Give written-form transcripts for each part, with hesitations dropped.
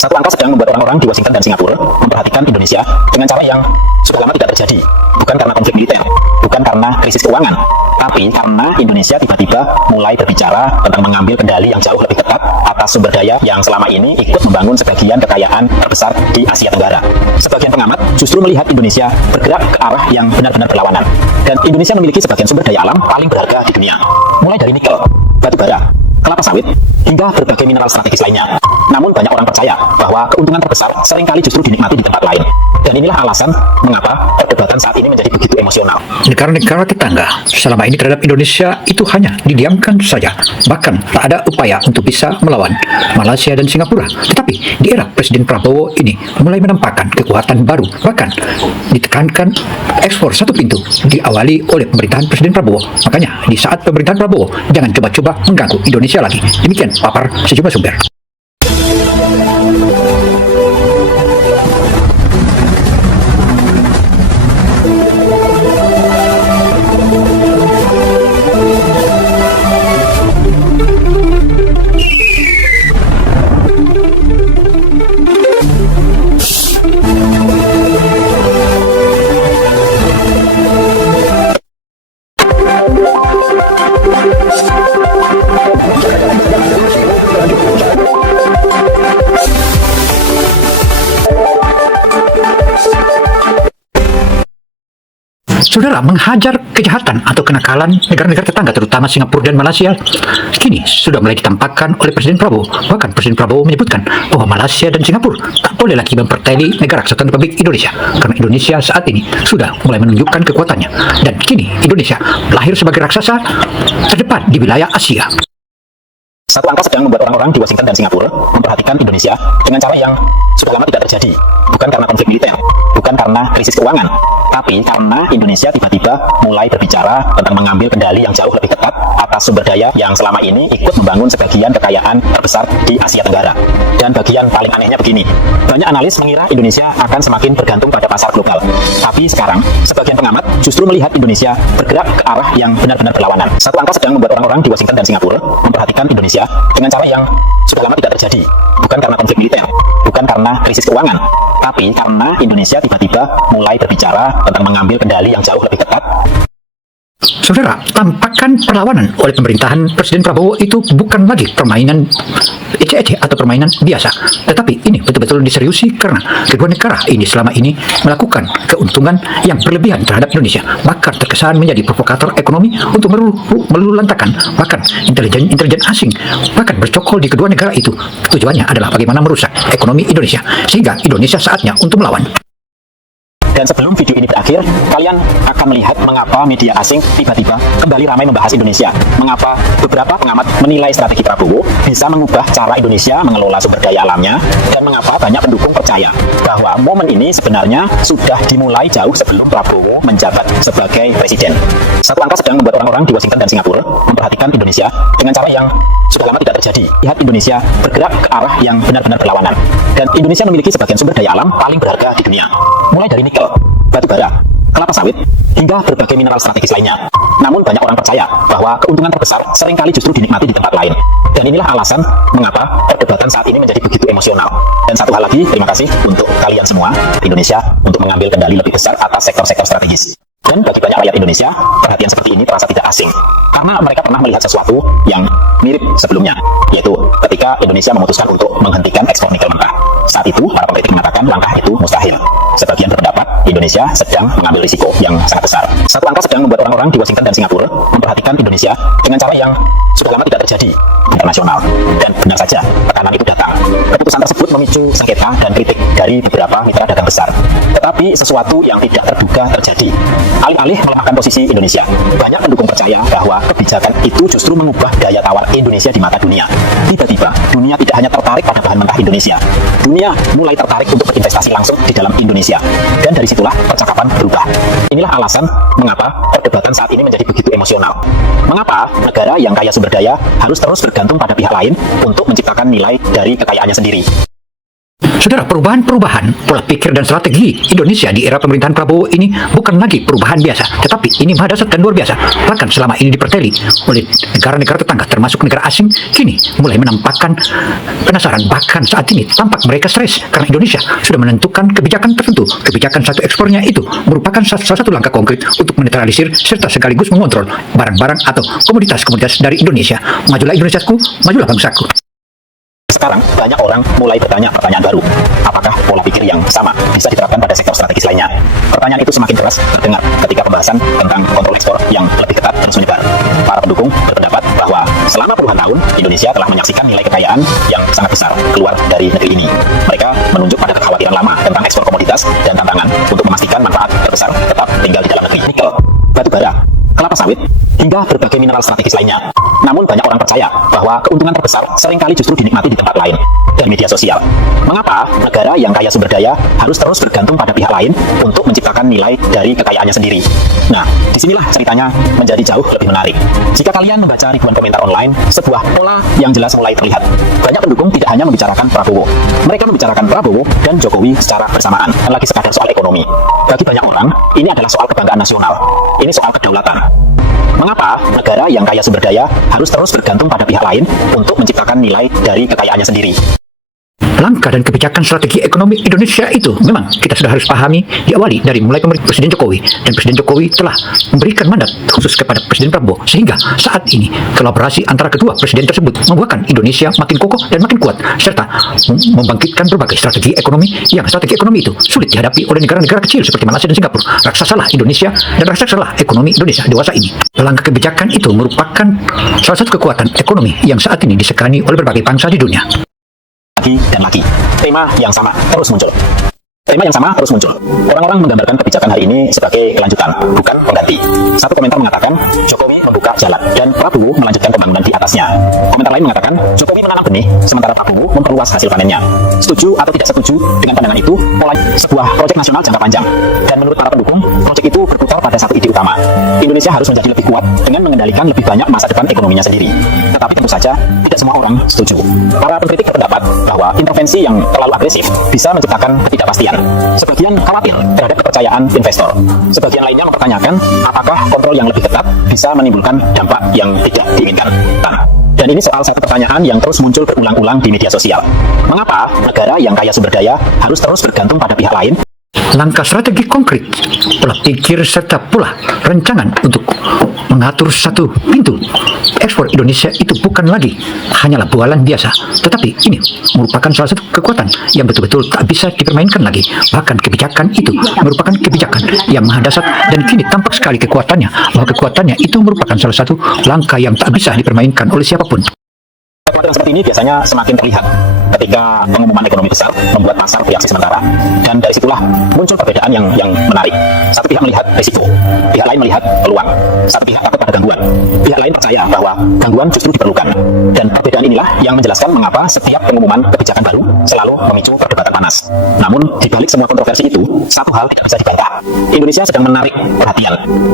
Satu angka sedang membuat orang-orang di Washington dan Singapura memperhatikan Indonesia dengan cara yang sudah lama tidak terjadi. Bukan karena konflik militer, bukan karena krisis keuangan, tapi karena Indonesia tiba-tiba mulai berbicara tentang mengambil kendali yang jauh lebih ketat atas sumber daya yang selama ini ikut membangun sebagian kekayaan terbesar di Asia Tenggara. Sebagian pengamat justru melihat Indonesia bergerak ke arah yang benar-benar berlawanan. Dan Indonesia memiliki sebagian sumber daya alam paling berharga di dunia. Mulai dari nikel, batu bara, kelapa sawit, hingga berbagai mineral strategis lainnya. Namun banyak orang percaya bahwa keuntungan terbesar seringkali justru dinikmati di tempat lain. Dan inilah alasan mengapa perdebatan saat ini menjadi begitu emosional. Negara-negara tetangga selama ini terhadap Indonesia itu hanya didiamkan saja. Bahkan tak ada upaya untuk bisa melawan Malaysia dan Singapura. Tetapi di era Presiden Prabowo ini mulai menampakkan kekuatan baru. Bahkan ditekankan ekspor satu pintu diawali oleh pemerintahan Presiden Prabowo. Makanya di saat pemerintahan Prabowo jangan coba-coba mengganggu Indonesia lagi. Demikian papar sejumlah sumber. Saudara, menghajar kejahatan atau kenakalan negara-negara tetangga terutama Singapura dan Malaysia kini sudah mulai ditampakkan oleh Presiden Prabowo. Bahkan Presiden Prabowo menyebutkan bahwa Malaysia dan Singapura tak boleh lagi memperteli negara kesatuan Republik Indonesia karena Indonesia saat ini sudah mulai menunjukkan kekuatannya dan kini Indonesia lahir sebagai raksasa terdepan di wilayah Asia. Satu angka sedang membuat orang-orang di Washington dan Singapura memperhatikan Indonesia dengan cara yang sudah lama tidak terjadi. Bukan karena konflik militer, bukan karena krisis keuangan, tapi karena Indonesia tiba-tiba mulai berbicara tentang mengambil kendali yang jauh lebih ketat atas sumber daya yang selama ini ikut membangun sebagian kekayaan terbesar di Asia Tenggara. Dan bagian paling anehnya begini, banyak analis mengira Indonesia akan semakin bergantung pada pasar global. Tapi sekarang, sebagian pengamat justru melihat Indonesia bergerak ke arah yang benar-benar berlawanan. Satu angka sedang membuat orang-orang di Washington dan Singapura memperhatikan Indonesia dengan cara yang sudah lama tidak terjadi. Bukan karena konflik militer, bukan karena krisis keuangan, tapi karena Indonesia tiba-tiba mulai berbicara tentang mengambil kendali yang jauh lebih ketat. Saudara, tampakkan perlawanan oleh pemerintahan Presiden Prabowo itu bukan lagi permainan ece-ece atau permainan biasa, tetapi ini betul-betul diseriusi karena kedua negara ini selama ini melakukan keuntungan yang berlebihan terhadap Indonesia, bahkan terkesan menjadi provokator ekonomi untuk meluluhlantakan bahkan intelijen asing, bahkan bercokol di kedua negara itu. Tujuannya adalah bagaimana merusak ekonomi Indonesia, sehingga Indonesia saatnya untuk melawan. Dan sebelum video ini berakhir, kalian akan melihat mengapa media asing tiba-tiba kembali ramai membahas Indonesia. Mengapa beberapa pengamat menilai strategi Prabowo bisa mengubah cara Indonesia mengelola sumber daya alamnya, dan mengapa banyak pendukung percaya bahwa momen ini sebenarnya sudah dimulai jauh sebelum Prabowo menjabat sebagai presiden. Satu angka sedang membuat orang-orang di Washington dan Singapura memperhatikan Indonesia dengan cara yang sudah lama tidak terjadi. Lihat Indonesia bergerak ke arah yang benar-benar berlawanan. Dan Indonesia memiliki sebagian sumber daya alam paling berharga di dunia. Mulai dari nikel, batu bara, kelapa sawit, hingga berbagai mineral strategis lainnya. Namun banyak orang percaya bahwa keuntungan terbesar seringkali justru dinikmati di tempat lain. Dan inilah alasan mengapa perdebatan saat ini menjadi begitu emosional. Dan satu hal lagi, terima kasih untuk kalian semua, Indonesia, untuk mengambil kendali lebih besar atas sektor-sektor strategis. Dan bagi banyak rakyat Indonesia, perhatian seperti ini terasa tidak asing. Karena mereka pernah melihat sesuatu yang mirip sebelumnya, yaitu ketika Indonesia memutuskan untuk menghentikan ekspor nikel mentah. Saat itu, para politik mengatakan langkah itu mustahil. Sebagian berpendapat, Indonesia sedang mengambil risiko yang sangat besar. Satu angka sedang membuat orang-orang di Washington dan Singapura memperhatikan Indonesia dengan cara yang sudah lama tidak terjadi internasional. Dan benar saja, tekanan itu datang. Keputusan tersebut memicu sengketa dan kritik dari beberapa mitra dagang besar. Tetapi sesuatu yang tidak terduga terjadi. Alih-alih melemahkan posisi Indonesia, banyak pendukung percaya bahwa kebijakan itu justru mengubah daya tawar Indonesia di mata dunia. Tiba-tiba, dunia tidak hanya tertarik pada bahan mentah Indonesia. Dunia mulai tertarik untuk berinvestasi langsung di dalam Indonesia. Dan dari situlah percakapan berubah. Inilah alasan mengapa perdebatan saat ini menjadi begitu emosional. Mengapa negara yang kaya sumber daya harus terus bergantung pada pihak lain untuk menciptakan nilai dari kekayaannya sendiri? Saudara, perubahan-perubahan pola pikir dan strategi Indonesia di era pemerintahan Prabowo ini bukan lagi perubahan biasa, tetapi ini menghadap dan luar biasa. Bahkan selama ini diperteli oleh negara-negara tetangga, termasuk negara asing, kini mulai menampakkan penasaran. Bahkan saat ini tampak mereka stres karena Indonesia sudah menentukan kebijakan tertentu. Kebijakan satu ekspornya itu merupakan salah satu langkah konkret untuk menetralisir serta sekaligus mengontrol barang-barang atau komoditas-komoditas dari Indonesia. Majulah Indonesiaku, majulah bangsaku. Sekarang banyak orang mulai bertanya pertanyaan baru. Apakah pola pikir yang sama bisa diterapkan pada sektor strategis lainnya? Pertanyaan itu semakin keras terdengar ketika pembahasan tentang kontrol ekspor yang lebih ketat terus menyebar. Para pendukung berpendapat bahwa selama puluhan tahun Indonesia telah menyaksikan nilai kekayaan yang sangat besar keluar dari negeri ini. Mereka menunjuk pada kekhawatiran lama tentang ekspor komoditas dan tantangan untuk memastikan manfaat terbesar tetap tinggal di dalam negeri. Nikel, batu bara, kelapa sawit, hingga berbagai mineral strategis lainnya. Namun banyak orang percaya bahwa keuntungan terbesar seringkali justru dinikmati di tempat lain, dari media sosial. Mengapa negara yang kaya sumber daya harus terus bergantung pada pihak lain untuk menciptakan nilai dari kekayaannya sendiri? Nah, disinilah ceritanya menjadi jauh lebih menarik. Jika kalian membaca ribuan komentar online, sebuah pola yang jelas mulai terlihat. Banyak pendukung tidak hanya membicarakan Prabowo. Mereka membicarakan Prabowo dan Jokowi secara bersamaan, bukan lagi sekadar soal ekonomi. Bagi banyak orang, ini adalah soal kebanggaan nasional. Ini soal kedaulatan. Mengapa negara yang kaya sumber daya harus terus bergantung pada pihak lain untuk menciptakan nilai dari kekayaannya sendiri? Langkah dan kebijakan strategi ekonomi Indonesia itu memang kita sudah harus pahami diawali dari mulai pemerintah Presiden Jokowi, dan Presiden Jokowi telah memberikan mandat khusus kepada Presiden Prabowo, sehingga saat ini kolaborasi antara kedua presiden tersebut membuatkan Indonesia makin kokoh dan makin kuat, serta membangkitkan berbagai strategi ekonomi itu sulit dihadapi oleh negara-negara kecil seperti Malaysia dan Singapura. Raksasalah Indonesia dan raksasalah ekonomi Indonesia dewasa ini. Langkah kebijakan itu merupakan salah satu kekuatan ekonomi yang saat ini disegani oleh berbagai bangsa di dunia. Lagi dan lagi, tema yang sama terus muncul. Orang-orang menggambarkan kebijakan hari ini sebagai kelanjutan, bukan pengganti. Satu komentar mengatakan Jokowi membuka jalan dan Prabowo melanjutkan pembangunan di atasnya. Komentar lain mengatakan Jokowi menanam benih sementara Prabowo memperluas hasil panennya. Setuju atau tidak setuju dengan pandangan itu, mulai sebuah proyek nasional jangka panjang. Dan menurut para pendukung, proyek itu berputar pada satu ide utama. Indonesia harus menjadi lebih kuat dengan mengendalikan lebih banyak masa depan ekonominya sendiri. Tetapi tentu saja tidak semua orang setuju. Para pengkritik berpendapat bahwa intervensi yang terlalu agresif bisa menciptakan ketidakpastian. Sebagian khawatir terhadap kepercayaan investor. Sebagian lainnya mempertanyakan apakah kontrol yang lebih ketat bisa menimbulkan dampak yang tidak diinginkan. Dan ini soal satu pertanyaan yang terus muncul berulang-ulang di media sosial. Mengapa negara yang kaya sumber daya harus terus bergantung pada pihak lain? Langkah strategi konkret, pola pikir serta pula rancangan untuk mengatur satu pintu ekspor Indonesia itu bukan lagi hanyalah bualan biasa, tetapi ini merupakan salah satu kekuatan yang betul-betul tak bisa dipermainkan lagi. Bahkan kebijakan itu merupakan kebijakan yang maha dasar, dan kini tampak sekali bahwa kekuatannya itu merupakan salah satu langkah yang tak bisa dipermainkan oleh siapapun. Kekuatan seperti ini biasanya semakin terlihat ketika pengumuman ekonomi besar membuat pasar bereaksi sementara, dan dari situlah muncul perbedaan yang menarik. Satu pihak melihat risiko, pihak lain melihat peluang. Satu pihak takut pada gangguan, pihak lain percaya bahwa gangguan justru diperlukan. Dan perbedaan inilah yang menjelaskan mengapa setiap pengumuman kebijakan baru selalu memicu perdebatan panas. Namun di balik semua kontroversi itu, satu hal tidak bisa dibantah. Indonesia sedang menarik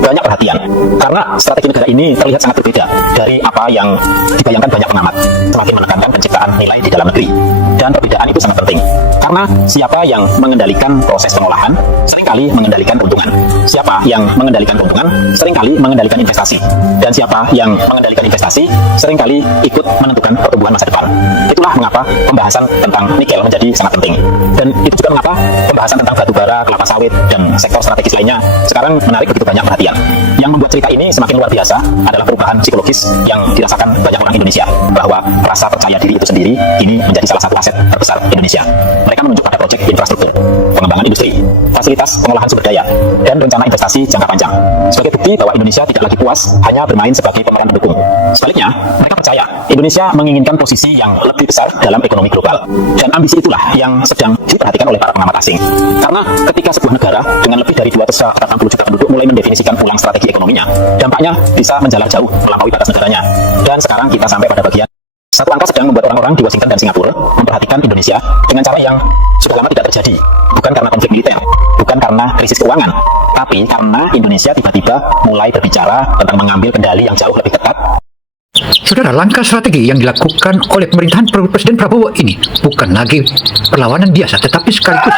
banyak perhatian, karena strategi negara ini terlihat sangat berbeda dari apa yang dibayangkan banyak pengamat. Semakin menekankan penciptaan nilai di dalam negeri. Dan perbedaan itu sangat penting, karena siapa yang mengendalikan proses pengolahan seringkali mengendalikan keuntungan. Siapa yang mengendalikan keuntungan seringkali mengendalikan investasi. Dan siapa yang mengendalikan investasi seringkali ikut menentukan pertumbuhan masa depan. Itulah mengapa pembahasan tentang nikel menjadi sangat penting. Dan itu juga mengapa pembahasan tentang batu bara, kelapa sawit, dan sektor strategis lainnya sekarang menarik begitu banyak perhatian. Yang membuat cerita ini semakin luar biasa adalah perubahan psikologis yang dirasakan banyak orang Indonesia, bahwa rasa percaya diri itu sendiri ini menjadi salah satu aset terbesar Indonesia. Mereka menunjuk pada proyek infrastruktur, pengembangan industri, fasilitas pengolahan sumber daya, dan rencana investasi jangka panjang sebagai bukti bahwa Indonesia tidak lagi puas hanya bermain sebagai pemeran pendukung. Sebaliknya, mereka percaya Indonesia menginginkan posisi yang lebih besar dalam ekonomi global, dan ambisi itulah yang sedang diperhatikan oleh para pengamat asing. Karena ketika sebuah negara dengan lebih dari 280 juta penduduk mulai mendefinisikan ulang strategi ekonominya, dampaknya bisa menjalar jauh melampaui batas negaranya. Dan sekarang kita sampai pada bagian satu angka sedang membuat orang-orang di Washington dan Singapura memperhatikan Indonesia dengan cara yang sudah lama tidak terjadi. Bukan karena konflik militer, bukan karena krisis keuangan, tapi karena Indonesia tiba-tiba mulai berbicara tentang mengambil kendali yang jauh lebih ketat Saudara, langkah strategi yang dilakukan oleh pemerintahan Presiden Prabowo ini bukan lagi perlawanan biasa, tetapi sekaligus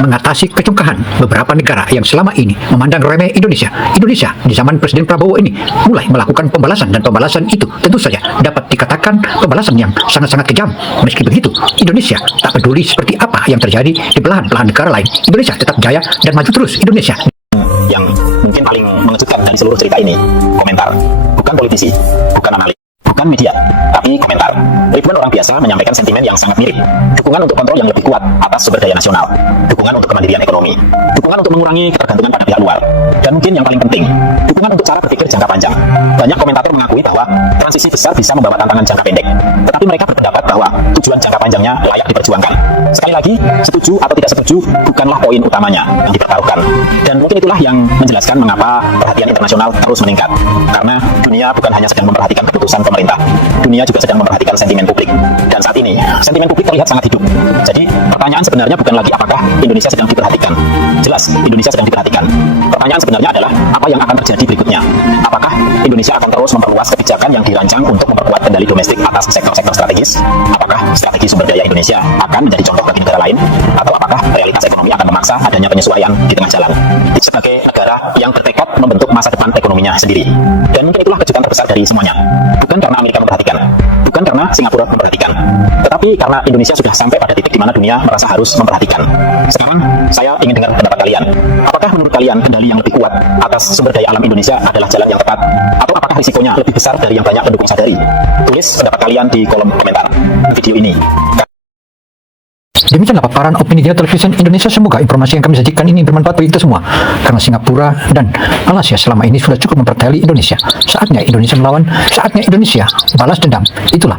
mengatasi kecongkahan beberapa negara yang selama ini memandang remeh Indonesia. Indonesia di zaman Presiden Prabowo ini mulai melakukan pembalasan, dan pembalasan itu tentu saja dapat dikatakan pembalasan yang sangat-sangat kejam. Meski begitu, Indonesia tak peduli seperti apa yang terjadi di belahan-belahan negara lain. Indonesia tetap jaya dan maju terus. Indonesia. Yang mungkin paling mengejutkan dari seluruh cerita ini, komentar. Bukan politisi, bukan analis, bukan media, tapi komentar. Ribuan orang biasa menyampaikan sentimen yang sangat mirip. Dukungan untuk kontrol yang lebih kuat atas sumber daya nasional, dukungan untuk kemandirian ekonomi, dukungan untuk mengurangi ketergantungan pada pihak luar, dan mungkin yang paling penting, dukungan untuk cara berpikir jangka panjang. Banyak komentator mengakui bahwa transisi besar bisa membawa tantangan jangka pendek, tetapi mereka berpendapat bahwa tujuan jangka panjangnya layak diperjuangkan. Sekali lagi, setuju atau tidak setuju bukanlah poin utamanya yang dipertaruhkan. Dan mungkin itulah yang menjelaskan mengapa perhatian internasional terus meningkat. Karena dunia bukan hanya sedang memperhatikan keputusan pemerintah, dunia juga sedang memperhatikan sentimen publik. Dan saat ini, sentimen publik terlihat sangat hidup. Jadi, pertanyaan sebenarnya bukan lagi apakah Indonesia sedang diperhatikan. Jelas, Indonesia sedang diperhatikan. Pertanyaan sebenarnya adalah apa yang akan terjadi berikutnya. Apakah Indonesia akan terus memperluas kebijakan yang dirancang untuk memperkuat kendali domestik atas sektor-sektor strategis? Apakah strategi sumber daya Indonesia akan menjadi contoh bagi negara lain? Atau apakah realitas ekonomi akan memaksa adanya penyesuaian di tengah jalan? Sebagai negara yang bertekad membentuk masa depan ekonominya sendiri. Dan mungkin itulah kejutan terbesar dari semuanya. Bukan karena Amerika memperhatikan, bukan karena Singapura memperhatikan, tetapi karena Indonesia sudah sampai pada titik di mana dunia merasa harus memperhatikan. Sekarang, saya ingin dengar pendapat kalian. Apakah menurut kalian kendali yang lebih kuat atas sumber daya alam Indonesia adalah jalan yang tepat? Atau apakah risikonya lebih besar dari yang banyak pendukung sadari? Tulis pendapat kalian di kolom komentar video ini. Demikianlah paparan opini Gina Television Indonesia. Semoga informasi yang kami sajikan ini bermanfaat bagi kita semua. Karena Singapura dan Malaysia selama ini sudah cukup mempercayai Indonesia. Saatnya Indonesia melawan, saatnya Indonesia balas dendam. Itulah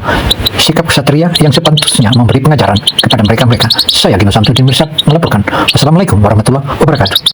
sikap ksatria yang sepatutnya memberi pengajaran kepada mereka-mereka. Saya Gino Samsudin Mirsad melaporkan. Wassalamualaikum warahmatullahi wabarakatuh.